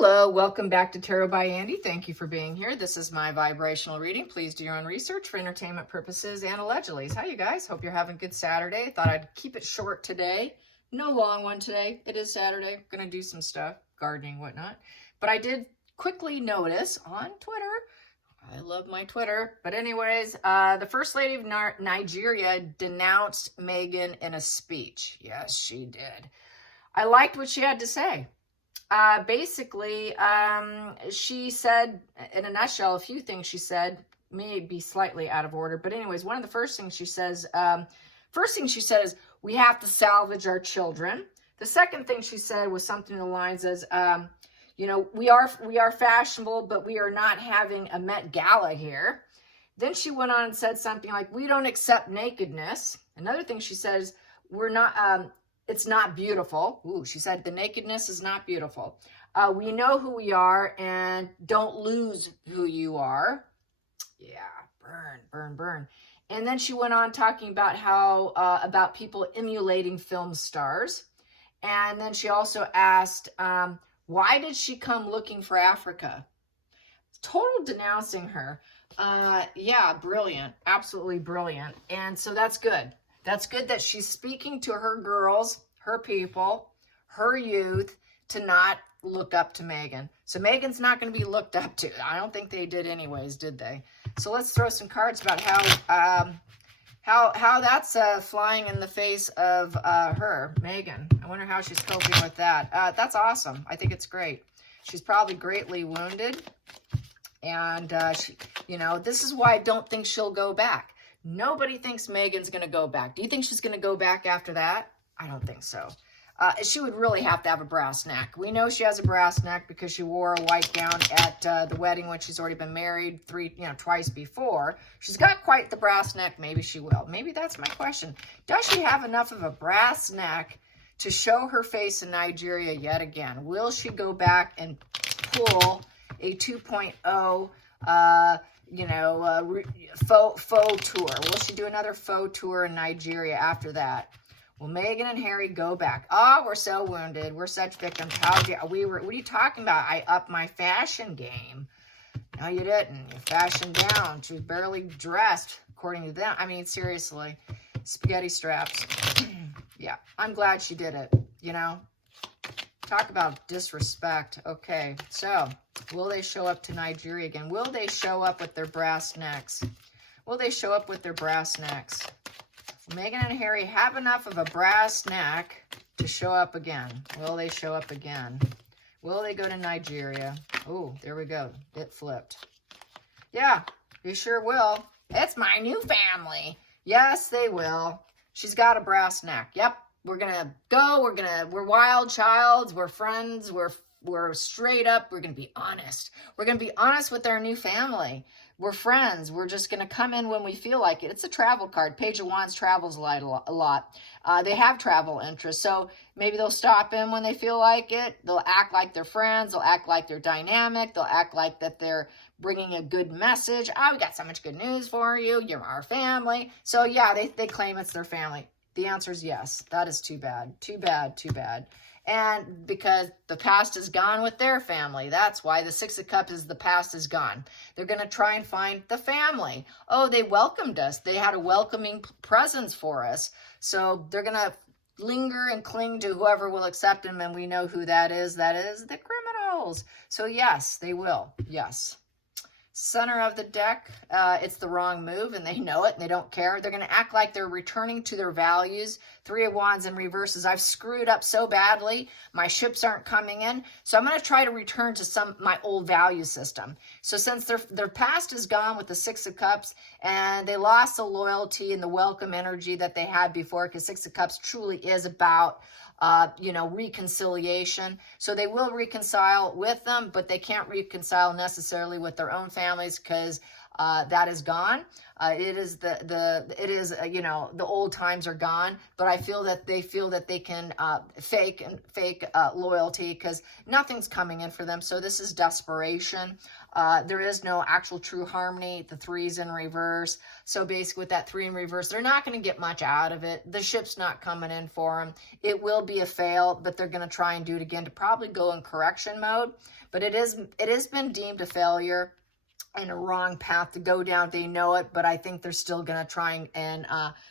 Hello, welcome back to Tarot by Andy. Thank you for being here. This is my vibrational reading. Please do your own research for entertainment purposes and allegedly. Hi, you guys. Hope you're having a good Saturday. Thought I'd keep it short today. No long one today. It is Saturday. Going to do some stuff, gardening, whatnot. But I did quickly notice on Twitter, I love my Twitter. But anyways, the First Lady of Nigeria denounced Meghan in a speech. Yes, she did. I liked what she had to say. Basically, she said, in a nutshell, a few things she said may be slightly out of order. But anyways, one of the first things she says, is, we have to salvage our children. The second thing she said was something in the lines as, we are fashionable, but we are not having a Met Gala here. Then she went on and said something like, we don't accept nakedness. Another thing she says, we're not, it's not beautiful. Ooh, she said the nakedness is not beautiful. We know who we are and don't lose who you are. Yeah, burn, burn, burn. And then she went on talking about how, about people emulating film stars. And then she also asked, why did she come looking for Africa? Total denouncing her. Yeah, brilliant. Absolutely brilliant. And so that's good. That's good that she's speaking to her girls, her people, her youth, to not look up to Meghan. So Meghan's not going to be looked up to. I don't think they did anyways, did they? So let's throw some cards about how that's flying in the face of her, Meghan. I wonder how she's coping with that. That's awesome. I think it's great. She's probably greatly wounded. And, this is why I don't think she'll go back. Nobody thinks Meghan's going to go back. Do you think she's going to go back after that? I don't think so. She would really have to have a brass neck. We know she has a brass neck because she wore a white gown at the wedding when she's already been married twice before. She's got quite the brass neck. Maybe she will. Maybe that's my question. Does she have enough of a brass neck to show her face in Nigeria yet again? Will she go back and pull a 2.0 faux tour? Will she do another faux tour in Nigeria after that? Will Meghan and Harry go back? Oh, we're so wounded. We're such victims. What are you talking about? I upped my fashion game. No, you didn't. You fashioned down. She was barely dressed, according to them. I mean, seriously. Spaghetti straps. Yeah, I'm glad she did it, Talk about disrespect. Okay, so will they show up to Nigeria again? Will they show up with their brass necks? Will they show up with their brass necks? Meghan and Harry have enough of a brass neck to show up again. Will they show up again? Will they go to Nigeria? Oh, there we go. It flipped. Yeah, they sure will. It's my new family. Yes, they will. She's got a brass neck. Yep. We're going to go. We're wild childs. We're friends. We're straight up. We're going to be honest. We're going to be honest with our new family. We're friends. We're just going to come in when we feel like it. It's a travel card. Page of Wands travels a lot. They have travel interests. So maybe they'll stop in when they feel like it. They'll act like they're friends. They'll act like they're dynamic. They'll act like that they're bringing a good message. Oh, we got so much good news for you. You're our family. So yeah, they claim it's their family. The answer is yes. That is too bad. Too bad. Too bad. And because the past is gone with their family. That's why the Six of Cups is the past is gone. They're going to try and find the family. Oh, they welcomed us. They had a welcoming presence for us. So they're going to linger and cling to whoever will accept them. And we know who that is. That is the criminals. So yes, they will. Yes. Center of the deck, it's the wrong move, and they know it, and they don't care. They're going to act like they're returning to their values. Three of Wands in reverses. I've screwed up so badly. My ships aren't coming in. So I'm going to try to return to my old value system. So since their past is gone with the Six of Cups, and they lost the loyalty and the welcome energy that they had before, because Six of Cups truly is about reconciliation. So they will reconcile with them, but they can't reconcile necessarily with their own families because that is gone. It is you know, the old times are gone, but I feel that they can fake loyalty, because nothing's coming in for them. So this is desperation. There is no actual true harmony. The 3's in reverse. So basically with that 3 in reverse, they're not going to get much out of it. The ship's not coming in for them. It will be a fail, but they're going to try and do it again to probably go in correction mode. But it has been deemed a failure and a wrong path to go down. They know it, but I think they're still going to try and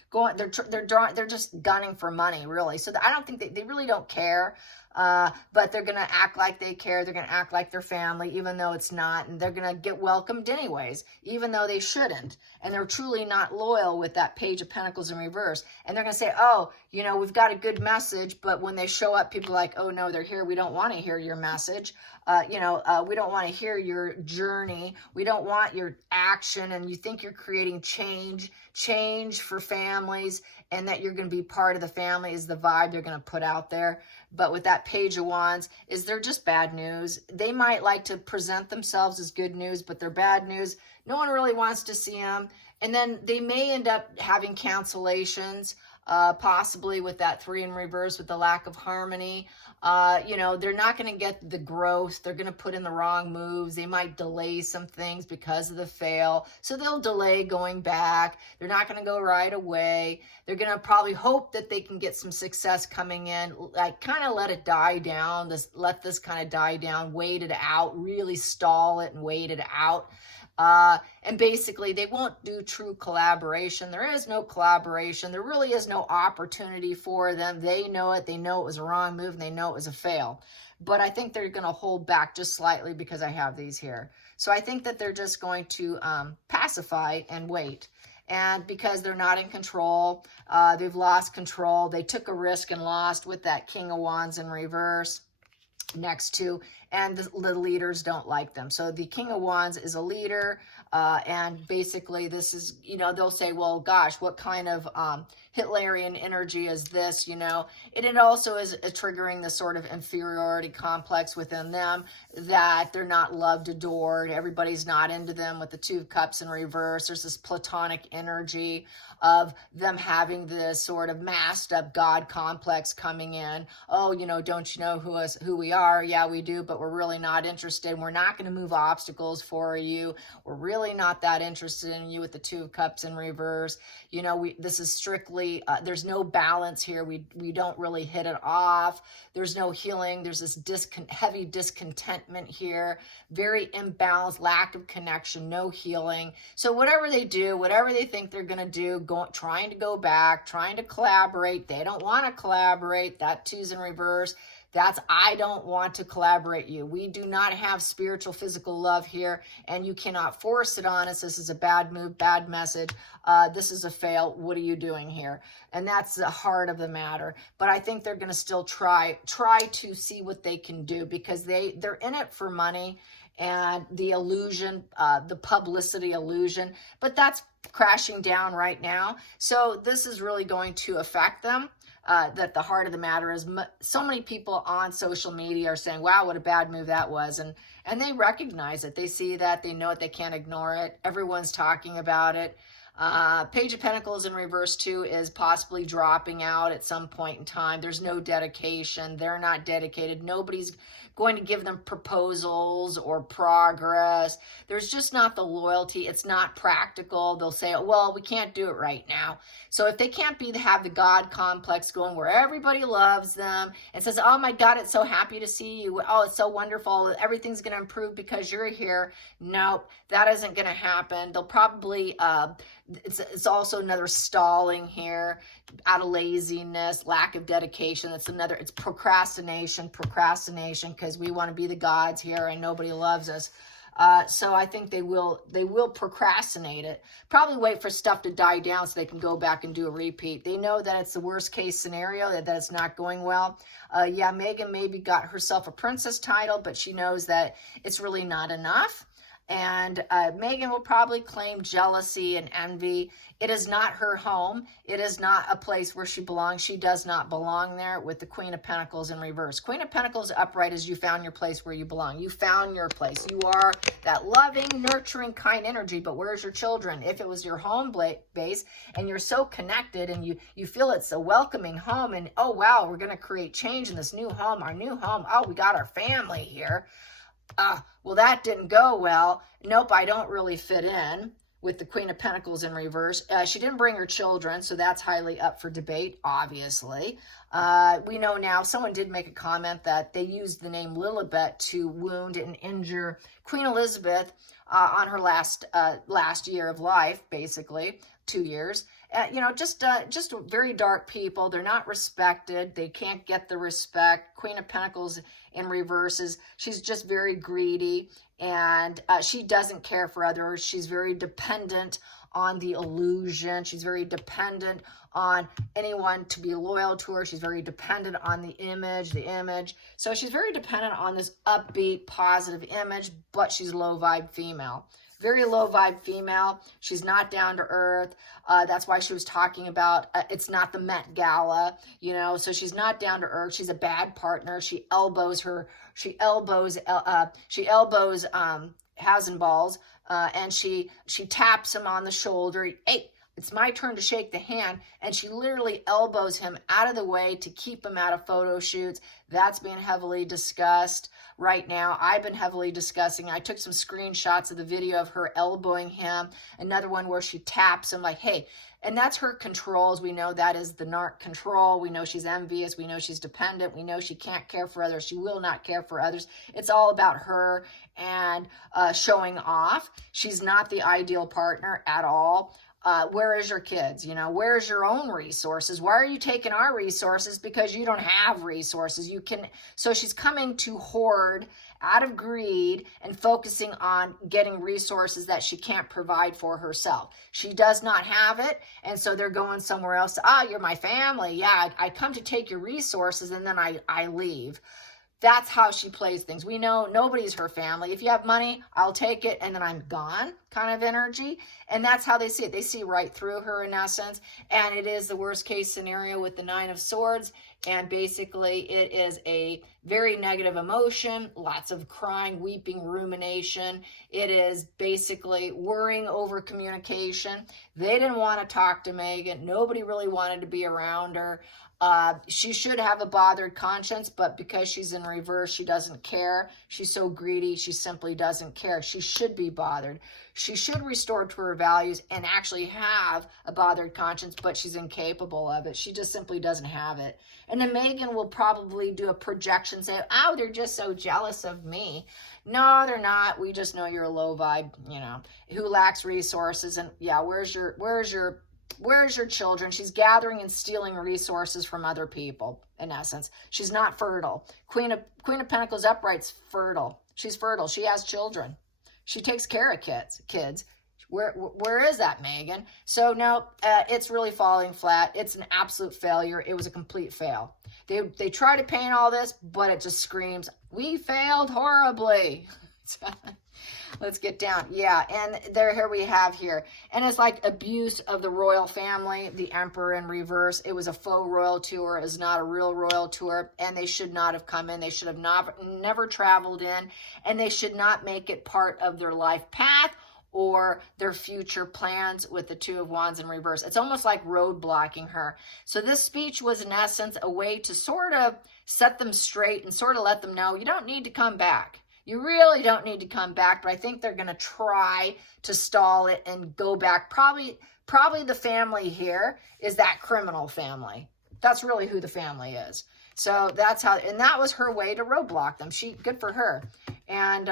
go on. They're just gunning for money, really. So I don't think they really don't care. But they're going to act like they care. They're going to act like their family, even though it's not. And they're going to get welcomed anyways, even though they shouldn't. And they're truly not loyal with that Page of Pentacles in reverse. And they're going to say, oh, you know, we've got a good message. But when they show up, people are like, oh, no, they're here. We don't want to hear your message. We don't want to hear your journey. We don't want your action. And you think you're creating change for families, and that you're going to be part of the family is the vibe they're going to put out there. But with that Page of Wands, they're just bad news. They might like to present themselves as good news, but they're bad news. No one really wants to see them. And then they may end up having cancellations, possibly with that 3 in reverse, with the lack of harmony. They're not going to get the growth. They're going to put in the wrong moves. They might delay some things because of the fail. So they'll delay going back. They're not going to go right away. They're going to probably hope that they can get some success coming in, like kind of let it die down, let this kind of die down, wait it out, really stall it and wait it out. And basically they won't do true collaboration. There is no collaboration. There really is no opportunity for them. They know it. They know it was a wrong move, and they know it was a fail. But I think they're going to hold back just slightly because I have these here. So I think that they're just going to pacify and wait. And because they're not in control, they've lost control. They took a risk and lost with that King of Wands in reverse next to, and the leaders don't like them. So the King of Wands is a leader, and basically this is, they'll say, well, gosh, what kind of Hitlerian energy is this, And it also is triggering the sort of inferiority complex within them, that they're not loved, adored, everybody's not into them. With the 2 of Cups in reverse, there's this platonic energy of them having this sort of masked up God complex coming in. Oh, don't you know who we are? Yeah, we do, but we're really not interested. We're not going to move obstacles for you. We're really not that interested in you, with the 2 of Cups in reverse. This is strictly, there's no balance here. We don't really hit it off. There's no healing. There's this heavy discontentment here, very imbalanced, lack of connection, no healing. So whatever they do, whatever they think they're going to do, trying to go back, trying to collaborate, they don't want to collaborate. That 2's in reverse. That's, I don't want to collaborate you. We do not have spiritual, physical love here, and you cannot force it on us. This is a bad move, bad message. This is a fail. What are you doing here? And that's the heart of the matter. But I think they're going to still try to see what they can do, because they're in it for money and the illusion, the publicity illusion. But that's crashing down right now. So this is really going to affect them. That the heart of the matter is, so many people on social media are saying, wow, what a bad move that was. And they recognize it. They see that. They know it. They can't ignore it. Everyone's talking about it. Page of Pentacles in reverse too is possibly dropping out at some point in time. There's no dedication. They're not dedicated. Nobody's going to give them proposals or progress. There's just not the loyalty. It's not practical. They'll say, well, we can't do it right now. So if they can't have the God complex going, where everybody loves them and says, oh my God, it's so happy to see you. Oh, it's so wonderful. Everything's going to improve because you're here. Nope, that isn't going to happen. They'll probably, it's also another stalling here out of laziness, lack of dedication. It's procrastination, because we want to be the gods here and nobody loves us. So I think they will procrastinate it. Probably wait for stuff to die down so they can go back and do a repeat. They know that it's the worst case scenario, that it's not going well. Meghan maybe got herself a princess title, but she knows that it's really not enough. And Meghan will probably claim jealousy and envy. It is not her home. It is not a place where she belongs. She does not belong there, with the Queen of Pentacles in reverse. Queen of Pentacles upright is you found your place where you belong. You found your place. You are that loving, nurturing, kind energy. But where's your children? If it was your home base and you're so connected and you feel it's a welcoming home and, oh, wow, we're going to create change in this new home, our new home. Oh, we got our family here. Well, that didn't go well. Nope, I don't really fit in, with the Queen of Pentacles in reverse. She didn't bring her children, so that's highly up for debate, obviously. We know now, someone did make a comment that they used the name Lilibet to wound and injure Queen Elizabeth on her last year of life, basically, 2 years. Just very dark people. They're not respected. They can't get the respect. Queen of Pentacles in reverse she's just very greedy, and she doesn't care for others. She's very dependent on the illusion. She's very dependent on anyone to be loyal to her. She's very dependent on the image. So she's very dependent on this upbeat, positive image, but she's low vibe female. Very low vibe female. She's not down to earth. That's why she was talking about it's not the Met Gala, so she's not down to earth. She's a bad partner. She elbows Hasenballs, and she taps him on the shoulder. Hey, it's my turn to shake the hand. And she literally elbows him out of the way to keep him out of photo shoots. That's being heavily discussed right now. I've been heavily discussing. I took some screenshots of the video of her elbowing him. Another one where she taps him like, hey, and that's her controls. We know that is the narc control. We know she's envious. We know she's dependent. We know she can't care for others. She will not care for others. It's all about her and showing off. She's not the ideal partner at all. Where is your kids? Where's your own resources? Why are you taking our resources? Because you don't have resources. So she's coming to hoard out of greed and focusing on getting resources that she can't provide for herself. She does not have it. And so they're going somewhere else. You're my family. Yeah, I come to take your resources and then I leave. That's how she plays things. We know nobody's her family. If you have money, I'll take it, and then I'm gone kind of energy. And that's how they see it. They see right through her in essence. And it is the worst case scenario with the 9 of Swords. And basically, it is a very negative emotion, lots of crying, weeping, rumination. It is basically worrying over communication. They didn't want to talk to Meghan. Nobody really wanted to be around her. She should have a bothered conscience, but because she's in reverse, she doesn't care. She's so greedy, she simply doesn't care. She should be bothered. She should restore to her values and actually have a bothered conscience, but she's incapable of it. She just simply doesn't have it. And then Meghan will probably do a projection, say, oh, they're just so jealous of me. No, they're not. We just know you're a low vibe, who lacks resources. And yeah, where's your children? She's gathering and stealing resources from other people, in essence. She's not fertile. Queen of Pentacles upright's fertile. She's fertile. She has children. She takes care of kids. Where is that, Meghan? So no, it's really falling flat. It's an absolute failure. It was a complete fail. They try to paint all this, but it just screams, we failed horribly. Let's get down. Yeah, and here we have here. And it's like abuse of the royal family, the emperor in reverse. It was a faux royal tour. It is not a real royal tour. And they should not have come in. They should have never traveled in. And they should not make it part of their life path or their future plans with the 2 of Wands in reverse. It's almost like roadblocking her. So this speech was, in essence, a way to sort of set them straight and sort of let them know you don't need to come back. You really don't need to come back, but I think they're going to try to stall it and go back. Probably the family here is that criminal family. That's really who the family is. So that's how, and that was her way to roadblock them. Good for her. And,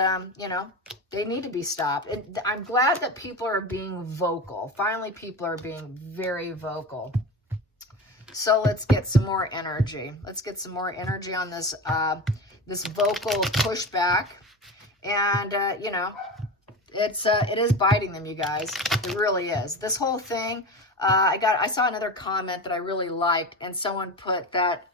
they need to be stopped. And I'm glad that people are being vocal. Finally, people are being very vocal. So let's get some more energy. Let's get some more energy on this, this vocal pushback. And, it is biting them, you guys. It really is. This whole thing, I saw another comment that I really liked, and someone put that,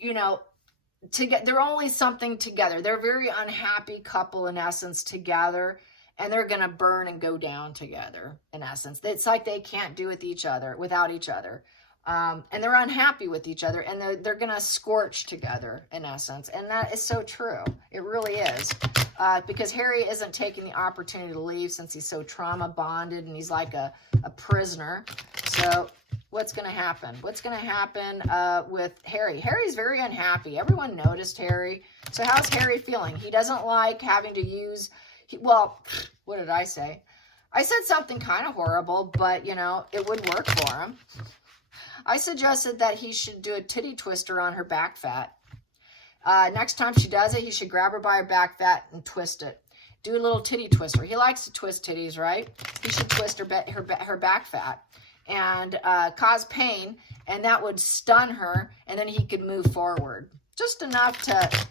they're only something together. They're a very unhappy couple, in essence, together. and they're going to burn and go down together, in essence. It's like they can't do with each other, without each other. And they're unhappy with each other, and they're going to scorch together, in essence. And that is so true. It really is. Because Harry isn't taking the opportunity to leave since he's so trauma bonded and he's like a prisoner. So what's going to happen? What's going to happen with Harry? Harry's very unhappy. Everyone noticed Harry. So how's Harry feeling? He doesn't like having to use... Well, what did I say? I said something kind of horrible, but, you know, it would work for him. I suggested that he should do a titty twister on her back fat. Next time she does it, he should grab her by her back fat and twist it. Do a little titty twister. He likes to twist titties, right? He should twist her back fat and cause pain, and that would stun her, and then he could move forward. Just enough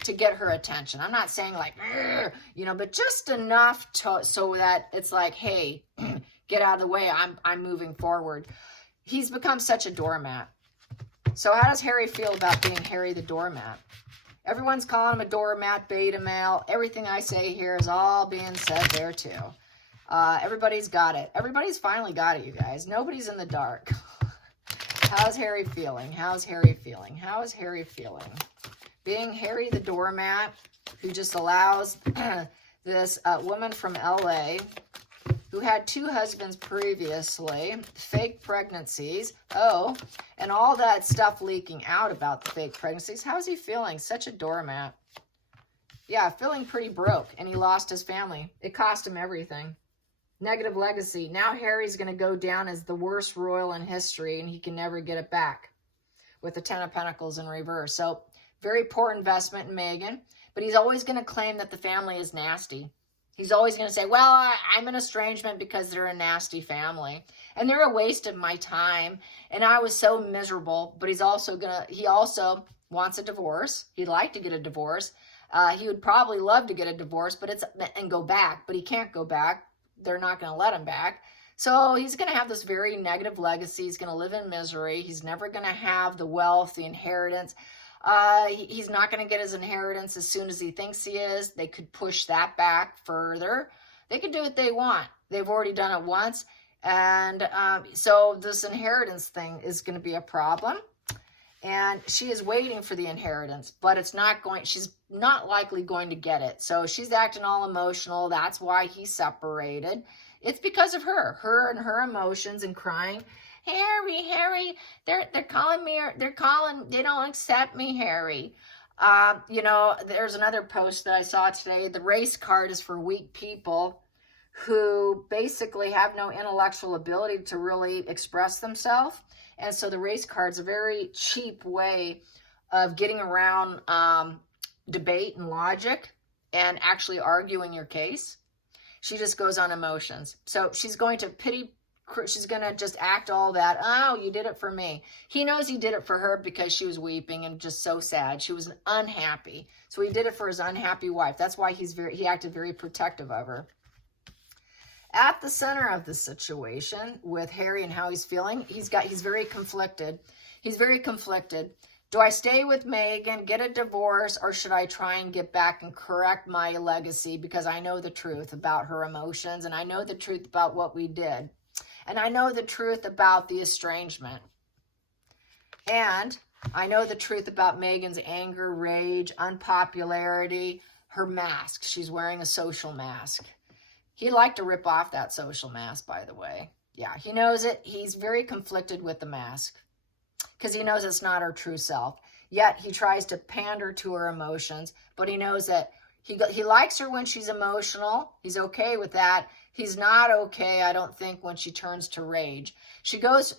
to get her attention. I'm not saying like, you know, but just enough so that it's like, hey, get out of the way. I'm moving forward. He's become such a doormat. So how does Harry feel about being Harry the doormat? Everyone's calling him a doormat, beta male. Everything I say here is all being said there too. Everybody's got it. Everybody's finally got it, you guys. Nobody's in the dark. How's Harry feeling? How's Harry feeling? How is Harry feeling? Being Harry the doormat, who just allows this woman from LA, who had 2 husbands previously, fake pregnancies, and all that stuff leaking out about the fake pregnancies. How's he feeling? Such a doormat. Yeah, feeling pretty broke, and he lost his family. It cost him everything. Negative legacy. Now Harry's going to go down as the worst royal in history, and he can never get it back with the 10 of Pentacles in reverse. So very poor investment in Meghan, but he's always going to claim that the family is nasty. He's always going to say, well, I'm an estrangement because they're a nasty family and they're a waste of my time. And I was so miserable, but he also wants a divorce. He'd like to get a divorce. He would probably love to get a divorce, and go back, but he can't go back. They're not going to let him back. So he's going to have this very negative legacy. He's going to live in misery. He's never going to have the wealth, the inheritance. He's not going to get his inheritance as soon as he thinks he is. They could push that back further. They can do what they want. They've already done it once. And so this inheritance thing is going to be a problem. And she is waiting for the inheritance, but she's not likely going to get it. So she's acting all emotional. That's why he's separated. It's because of her and her emotions and crying. Harry, they're calling me, they don't accept me, Harry. You know, there's another post that I saw today. The race card is for weak people who basically have no intellectual ability to really express themselves. And so the race card's a very cheap way of getting around debate and logic and actually arguing your case. She just goes on emotions. So she's going to she's going to just act all that. Oh, you did it for me. He knows he did it for her because she was weeping and just so sad. She was unhappy. So he did it for his unhappy wife. That's why he acted very protective of her. At the center of the situation with Harry and how he's feeling, he's very conflicted. He's very conflicted. Do I stay with Meghan, get a divorce, or should I try and get back and correct my legacy because I know the truth about her emotions and I know the truth about what we did. And I know the truth about the estrangement. And I know the truth about Meghan's anger, rage, unpopularity, her mask. She's wearing a social mask. He'd like to rip off that social mask, by the way. Yeah, he knows it. He's very conflicted with the mask because he knows it's not her true self. Yet he tries to pander to her emotions, but he knows that he likes her when she's emotional. He's okay with that. He's not okay, I don't think, when she turns to rage. She goes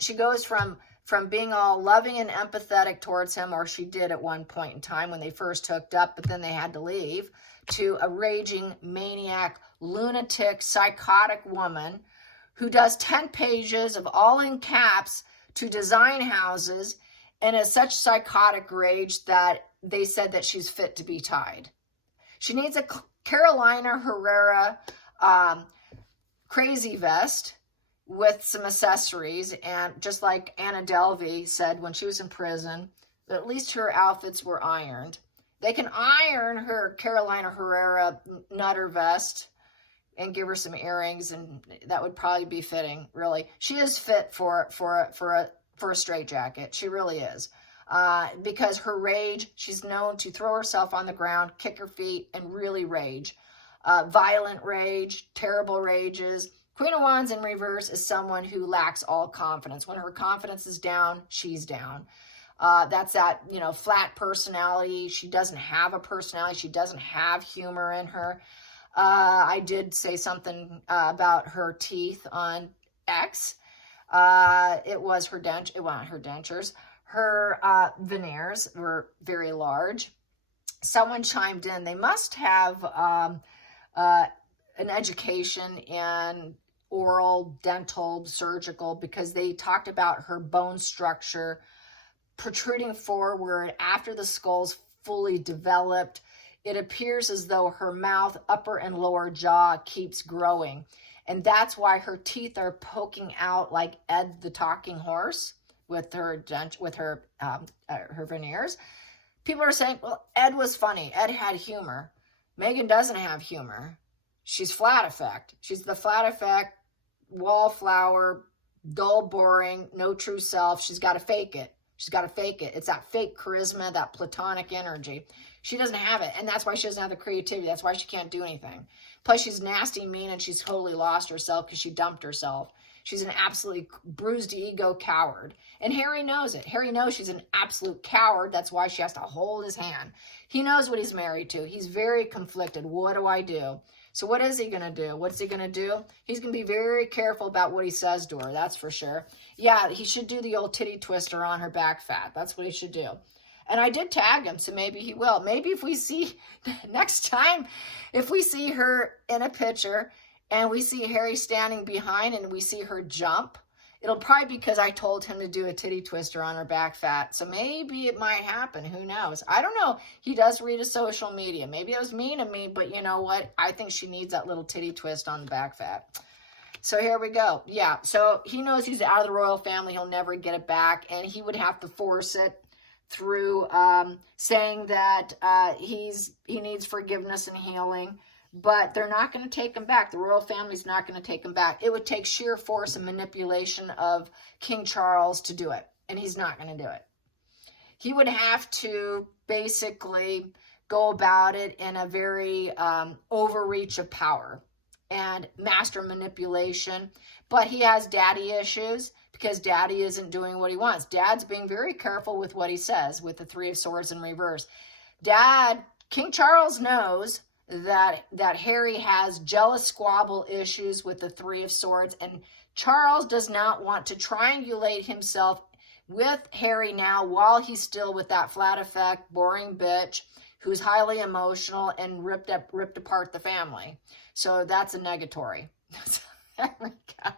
from being all loving and empathetic towards him, or she did at one point in time when they first hooked up, but then they had to leave, to a raging, maniac, lunatic, psychotic woman who does 10 pages of all in caps to design houses and is such psychotic rage that they said that she's fit to be tied. She needs a Carolina Herrera crazy vest with some accessories, and just like Anna Delvey said when she was in prison, at least her outfits were ironed. They can iron her Carolina Herrera nutter vest and give her some earrings, and that would probably be fitting, really. She is fit for a straitjacket. She really is. Because her rage, she's known to throw herself on the ground, kick her feet, and really rage. Violent rage, terrible rages. Queen of Wands in reverse is someone who lacks all confidence. When her confidence is down, she's down. That's that, flat personality. She doesn't have a personality. She doesn't have humor in her. I did say something about her teeth on X. It was her dentures. Her veneers were very large. Someone chimed in. They must have an education in oral, dental, surgical, because they talked about her bone structure protruding forward after the skull's fully developed. It appears as though her mouth, upper and lower jaw keeps growing. And that's why her teeth are poking out like Ed the talking horse with her veneers. People are saying, well, Ed was funny. Ed had humor. Meghan doesn't have humor. She's flat effect. She's the flat effect, wallflower, dull, boring, no true self. She's got to fake it. She's got to fake it. It's that fake charisma, that platonic energy. She doesn't have it, and that's why she doesn't have the creativity. That's why she can't do anything. Plus, she's nasty, mean, and she's totally lost herself because she dumped herself. She's an absolutely bruised ego coward. And Harry knows it. Harry knows she's an absolute coward. That's why she has to hold his hand. He knows what he's married to. He's very conflicted. What do I do? So what is he going to do? What's he going to do? He's going to be very careful about what he says to her. That's for sure. Yeah, he should do the old titty twister on her back fat. That's what he should do. And I did tag him, so maybe he will. Maybe if we see, next time, if we see her in a picture and we see Harry standing behind and we see her jump, it'll probably be because I told him to do a titty twister on her back fat. So maybe it might happen. Who knows? I don't know. He does read his social media. Maybe it was mean of me, but you know what? I think she needs that little titty twist on the back fat. So here we go. Yeah, so he knows he's out of the royal family. He'll never get it back, and he would have to force it through saying that he needs forgiveness and healing, but they're not going to take him back. The royal family's not going to take him back. It would take sheer force and manipulation of King Charles to do it, and he's not going to do it. He would have to basically go about it in a very overreach of power and master manipulation, but he has daddy issues because daddy isn't doing what he wants. Dad's being very careful with what he says with the Three of Swords in reverse. King Charles knows that Harry has jealous squabble issues with the Three of Swords, and Charles does not want to triangulate himself with Harry now while he's still with that flat effect, boring bitch who's highly emotional and ripped apart the family. So that's a negatory. There we go.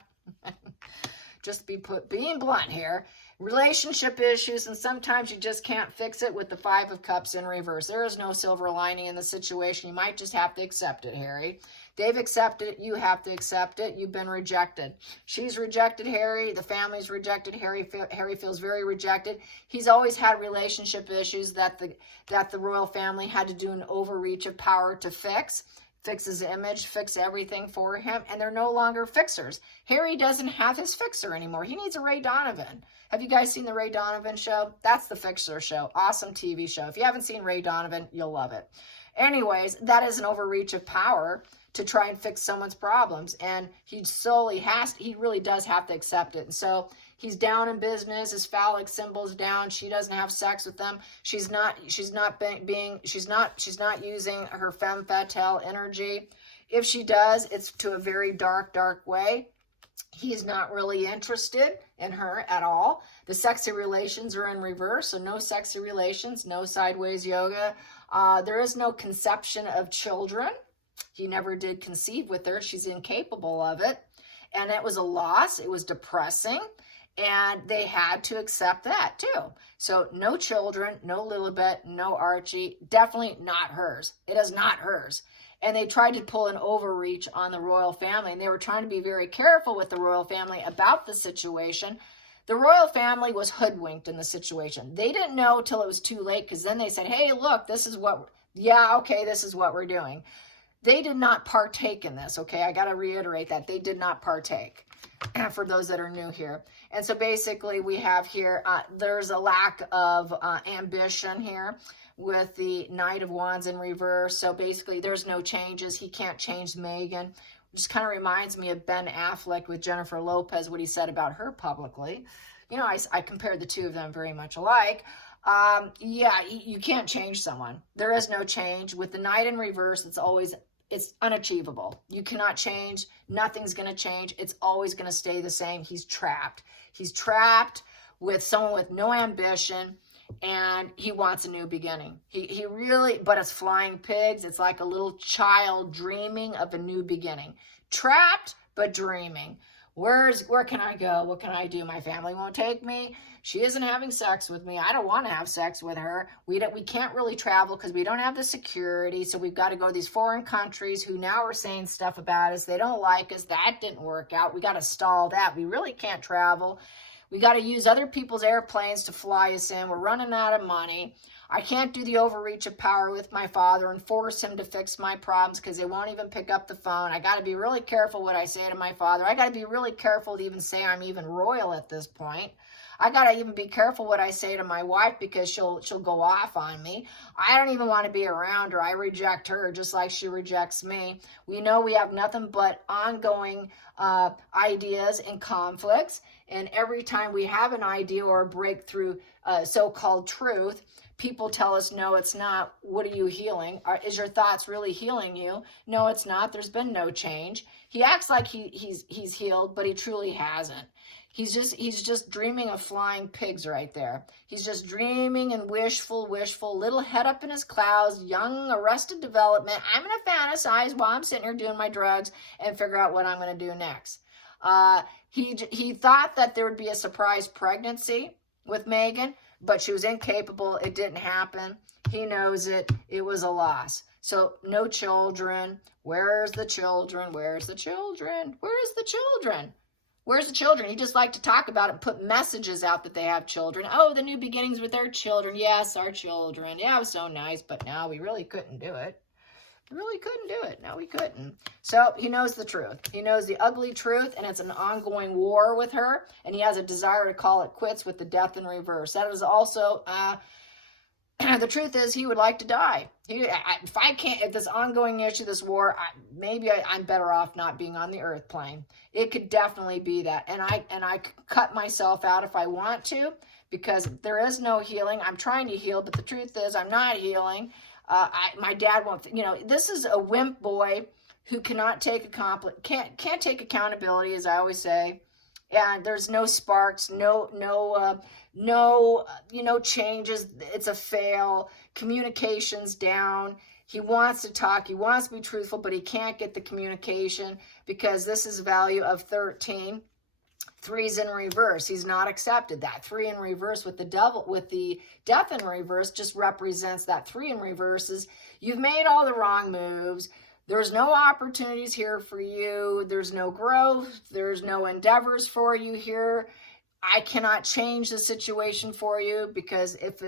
Just being blunt here. Relationship issues, and sometimes you just can't fix it with the Five of Cups in reverse. There is no silver lining in the situation. You might just have to accept it, Harry. They've accepted it. You have to accept it. You've been rejected. She's rejected Harry. The family's rejected Harry. Harry feels very rejected. He's always had relationship issues that the royal family had to do an overreach of power to fix his image, fix everything for him, and they're no longer fixers. Harry doesn't have his fixer anymore. He needs a Ray Donovan. Have you guys seen the Ray Donovan show? That's the Fixer show. Awesome TV show. If you haven't seen Ray Donovan, you'll love it. Anyways, that is an overreach of power to try and fix someone's problems, and he really does have to accept it. And so he's down in business. His phallic symbol's down. She doesn't have sex with them. She's not using her femme fatale energy. If she does, it's to a very dark way. He's not really interested in her at all. The sexy relations are in reverse, so no sexy relations, no sideways yoga. There is no conception of children. He never did conceive with her. She's incapable of it. And it was a loss. It was depressing. And they had to accept that too. So no children, no Lilibet, no Archie. Definitely not hers. It is not hers. And they tried to pull an overreach on the royal family. And they were trying to be very careful with the royal family about the situation. The royal family was hoodwinked in the situation. They didn't know till it was too late, because then they said, hey, look, this is what we're doing. They did not partake in this, okay? I got to reiterate that. They did not partake, for those that are new here. And so basically we have here, there's a lack of ambition here with the Knight of Wands in reverse. So basically there's no changes. He can't change Meghan. Just kind of reminds me of Ben Affleck with Jennifer Lopez, what he said about her publicly. You know, I compared the two of them very much alike. Yeah, you can't change someone. There is no change. With the Knight in reverse, it's unachievable. You cannot change. Nothing's going to change. It's always going to stay the same. He's trapped. He's trapped with someone with no ambition, and he wants a new beginning. He really, but it's flying pigs. It's like a little child dreaming of a new beginning. Trapped, but dreaming. Where can I go? What can I do? My family won't take me. She isn't having sex with me. I don't want to have sex with her. We can't really travel because we don't have the security. So we've got to go to these foreign countries who now are saying stuff about us. They don't like us. That didn't work out. We got to stall that. We really can't travel. We got to use other people's airplanes to fly us in. We're running out of money. I can't do the overreach of power with my father and force him to fix my problems because they won't even pick up the phone. I got to be really careful what I say to my father. I got to be really careful to even say I'm even royal at this point. I got to even be careful what I say to my wife because she'll go off on me. I don't even want to be around her. I reject her just like she rejects me. We know we have nothing but ongoing ideas and conflicts. And every time we have an idea or a breakthrough, so-called truth, people tell us, no, it's not. What are you healing? Is your thoughts really healing you? No, it's not. There's been no change. He acts like he's healed, but he truly hasn't. He's just dreaming of flying pigs right there. He's just dreaming and wishful, little head up in his clouds, young arrested development. I'm going to fantasize while I'm sitting here doing my drugs and figure out what I'm going to do next. He thought that there would be a surprise pregnancy with Meghan, but she was incapable. It didn't happen. He knows it. It was a loss. So no children. Where's the children? Where's the children? Where's the children? Where's the children? He just like to talk about it and put messages out that they have children. Oh, the new beginnings with their children. Yes, our children. Yeah, it was so nice, but now we really couldn't do it. We really couldn't do it. No, we couldn't. So he knows the truth. He knows the ugly truth, and it's an ongoing war with her, and he has a desire to call it quits with the death in reverse. That was also, the truth is he would like to die. If this ongoing issue, this war, maybe I'm better off not being on the earth plane. It could definitely be that. And I could cut myself out if I want to, because there is no healing. I'm trying to heal, but the truth is I'm not healing. My dad won't, this is a wimp boy who cannot take can't take accountability, as I always say. And there's no sparks, no changes. It's a fail. Communication's down. He wants to talk. He wants to be truthful, but he can't get the communication because this is value of 13. 3's in reverse. He's not accepted that. 3 in reverse with the devil, with the death in reverse, just represents that 3 in reverse is you've made all the wrong moves. There's no opportunities here for you. There's no growth. There's no endeavors for you here. I cannot change the situation for you, because if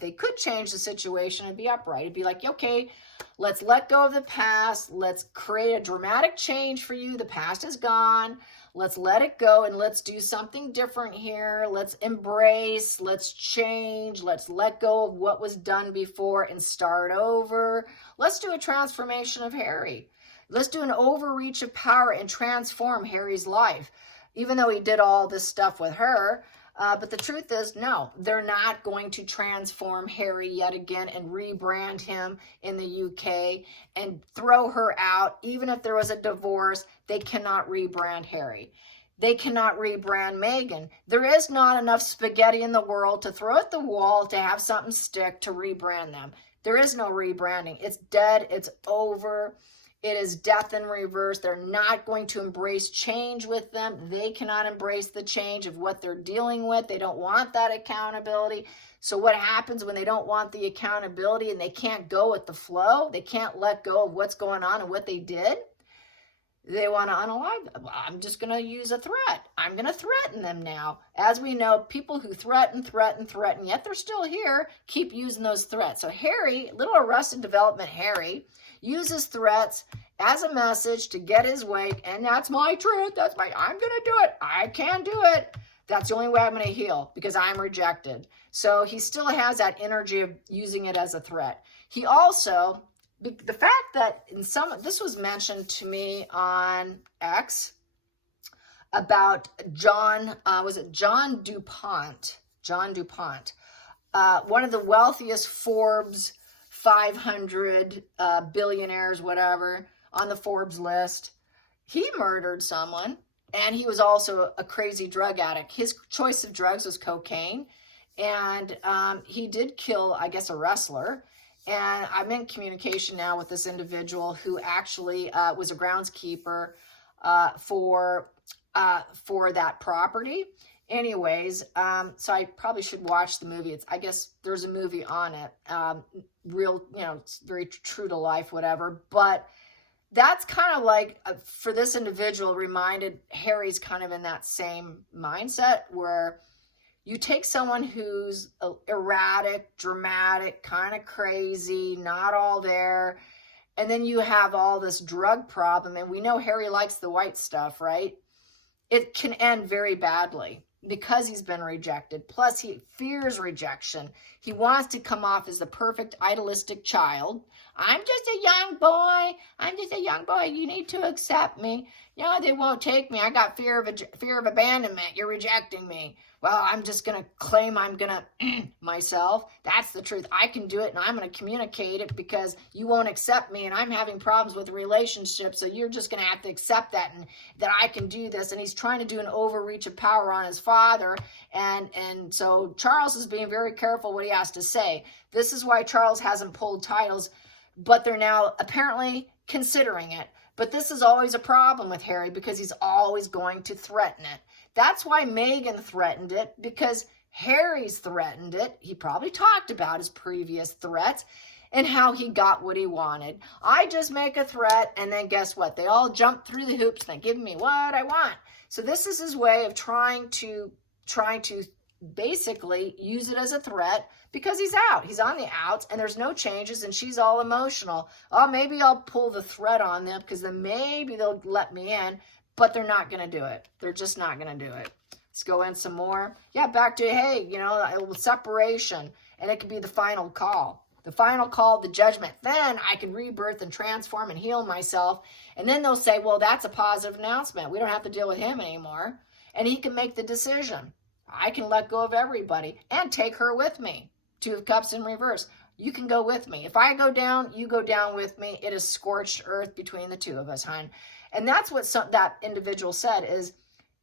they could change the situation, it'd be upright. It'd be like, okay, let's let go of the past. Let's create a dramatic change for you. The past is gone. Let's let it go and let's do something different here. Let's embrace, let's change, let's let go of what was done before and start over. Let's do a transformation of Harry. Let's do an overreach of power and transform Harry's life. Even though he did all this stuff with her, but the truth is, no, they're not going to transform Harry yet again and rebrand him in the UK and throw her out. Even if there was a divorce, they cannot rebrand Harry. They cannot rebrand Meghan. There is not enough spaghetti in the world to throw at the wall to have something stick to rebrand them. There is no rebranding. It's dead. It's over. It is death in reverse. They're not going to embrace change with them. They cannot embrace the change of what they're dealing with. They don't want that accountability. So what happens when they don't want the accountability and they can't go with the flow? They can't let go of what's going on and what they did. They want to unalive them. Well, I'm just going to use a threat. I'm going to threaten them now. As we know, people who threaten, yet they're still here, keep using those threats. So Harry, little arrested development Harry, uses threats as a message to get his way. And that's my truth. I'm going to do it. I can do it. That's the only way I'm going to heal, because I'm rejected. So he still has that energy of using it as a threat. He also, the fact that this was mentioned to me on X about John DuPont? John DuPont, one of the wealthiest Forbes 500 billionaires, whatever, on the Forbes list. He murdered someone, and he was also a crazy drug addict. His choice of drugs was cocaine, and he did kill, I guess, a wrestler. And I'm in communication now with this individual who actually was a groundskeeper for that property. Anyways, so I probably should watch the movie. I guess there's a movie on it. Real, it's very true to life, whatever. But that's kind of like, for this individual, reminded Harry's kind of in that same mindset, where you take someone who's erratic, dramatic, kind of crazy, not all there, and then you have all this drug problem, and we know Harry likes the white stuff, right? It can end very badly because he's been rejected. Plus, he fears rejection. He wants to come off as the perfect idealistic child. I'm just a young boy. I'm just a young boy. You need to accept me. No, they won't take me. I got fear of abandonment. You're rejecting me. Well, I'm just going to claim I'm going to myself. That's the truth. I can do it, and I'm going to communicate it because you won't accept me, and I'm having problems with the relationship, so you're just going to have to accept that, and that I can do this. And he's trying to do an overreach of power on his father, and so Charles is being very careful what he has to say. This is why Charles hasn't pulled titles, but they're now apparently considering it. But this is always a problem with Harry, because he's always going to threaten it. That's why Meghan threatened it, because Harry's threatened it. He probably talked about his previous threats and how he got what he wanted. I just make a threat, and then guess what? They all jump through the hoops and they give me what I want. So this is his way of trying to basically use it as a threat, because he's out. He's on the outs, and there's no changes, and she's all emotional. Oh, maybe I'll pull the threat on them, because then maybe they'll let me in. But they're not going to do it. They're just not going to do it. Let's go in some more. Yeah, back to, hey, separation. And it could be the final call. The final call, the judgment. Then I can rebirth and transform and heal myself. And then they'll say, well, that's a positive announcement. We don't have to deal with him anymore. And he can make the decision. I can let go of everybody and take her with me. Two of Cups in reverse. You can go with me. If I go down, you go down with me. It is scorched earth between the two of us, hon. And that's what that individual said is,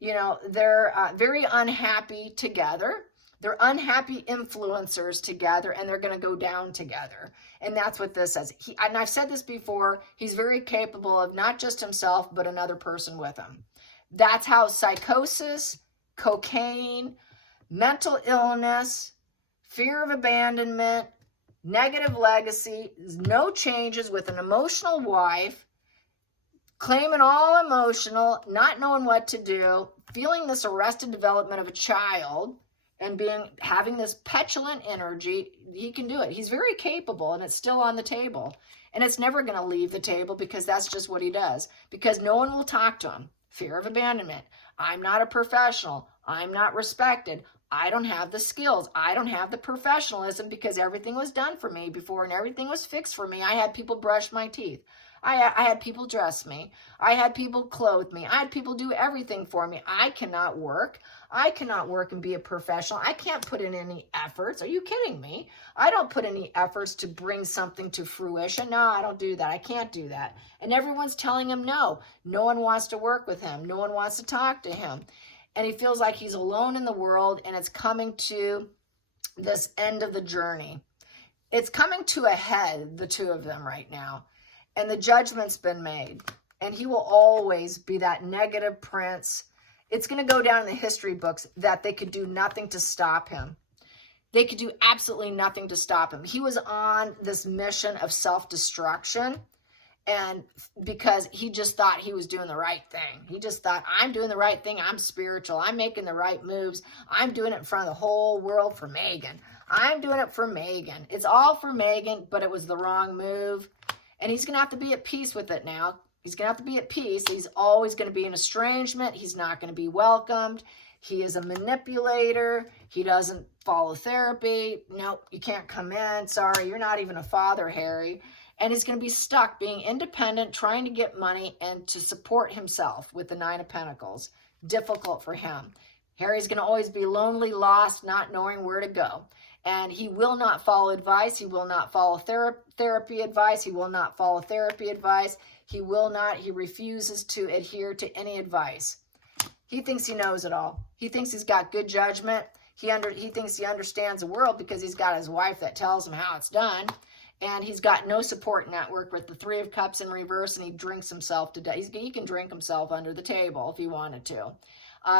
they're very unhappy together. They're unhappy influencers together, and they're going to go down together. And that's what this says. And I've said this before, he's very capable of not just himself, but another person with him. That's how psychosis, cocaine, mental illness, fear of abandonment, negative legacy, no changes with an emotional wife, claiming all emotional, not knowing what to do, feeling this arrested development of a child, and having this petulant energy. He can do it. He's very capable, and it's still on the table. And it's never going to leave the table, because that's just what he does. Because no one will talk to him. Fear of abandonment. I'm not a professional. I'm not respected. I don't have the skills. I don't have the professionalism, because everything was done for me before, and everything was fixed for me. I had people brush my teeth. I had people dress me. I had people clothe me. I had people do everything for me. I cannot work. I cannot work and be a professional. I can't put in any efforts. Are you kidding me? I don't put any efforts to bring something to fruition. No, I don't do that. I can't do that. And everyone's telling him no. No one wants to work with him. No one wants to talk to him. And he feels like he's alone in the world, and it's coming to this end of the journey. It's coming to a head, the two of them right now. And the judgment's been made. And he will always be that negative prince. It's going to go down in the history books that they could do nothing to stop him. They could do absolutely nothing to stop him. He was on this mission of self-destruction. And because he just thought he was doing the right thing. He just thought, I'm doing the right thing. I'm spiritual. I'm making the right moves. I'm doing it in front of the whole world for Meghan. I'm doing it for Meghan. It's all for Meghan, but it was the wrong move. And he's going to have to be at peace with it now. He's going to have to be at peace. He's always going to be in estrangement. He's not going to be welcomed. He is a manipulator. He doesn't follow therapy. Nope, you can't come in. Sorry, you're not even a father, Harry. And he's going to be stuck being independent, trying to get money and to support himself with the Nine of Pentacles. Difficult for him. Harry's going to always be lonely, lost, not knowing where to go. And he will not follow advice. He will not follow therapy advice. He will not follow therapy advice. He refuses to adhere to any advice. He thinks he knows it all. He thinks he's got good judgment. He thinks he understands the world because he's got his wife that tells him how it's done. And he's got no support network with the Three of Cups in reverse, and he drinks himself to death. He can drink himself under the table if he wanted to.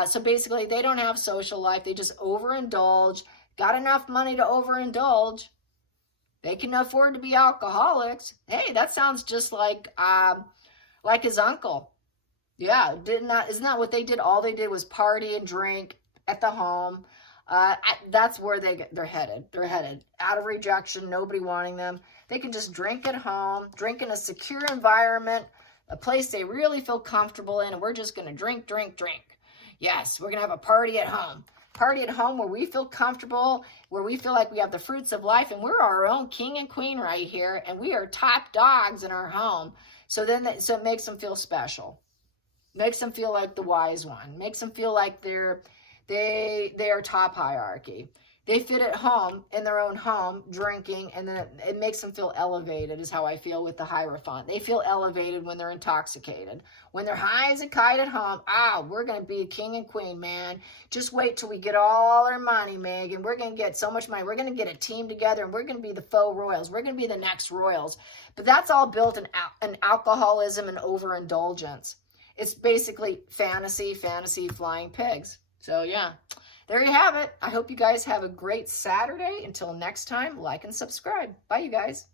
So basically, they don't have social life. They just overindulge. Got enough money to overindulge. They can afford to be alcoholics. Hey, that sounds just like his uncle. Yeah, isn't that what they did? All they did was party and drink at the home. That's where they're headed. They're headed out of rejection, nobody wanting them. They can just drink at home, drink in a secure environment, a place they really feel comfortable in, and we're just going to drink, drink, drink. Yes, we're going to have a party at home. Party at home where we feel comfortable, where we feel like we have the fruits of life, and we're our own king and queen right here, and we are top dogs in our home. So it makes them feel special. Makes them feel like the wise one. Makes them feel like they are top hierarchy. They fit at home, in their own home, drinking, and then it makes them feel elevated, is how I feel with the Hierophant. They feel elevated when they're intoxicated. When they're high as a kite at home, we're going to be a king and queen, man. Just wait till we get all our money, Meghan. We're going to get so much money. We're going to get a team together, and we're going to be the faux royals. We're going to be the next royals. But that's all built in alcoholism and overindulgence. It's basically fantasy flying pigs. So, yeah. There you have it. I hope you guys have a great Saturday. Until next time, like and subscribe. Bye, you guys.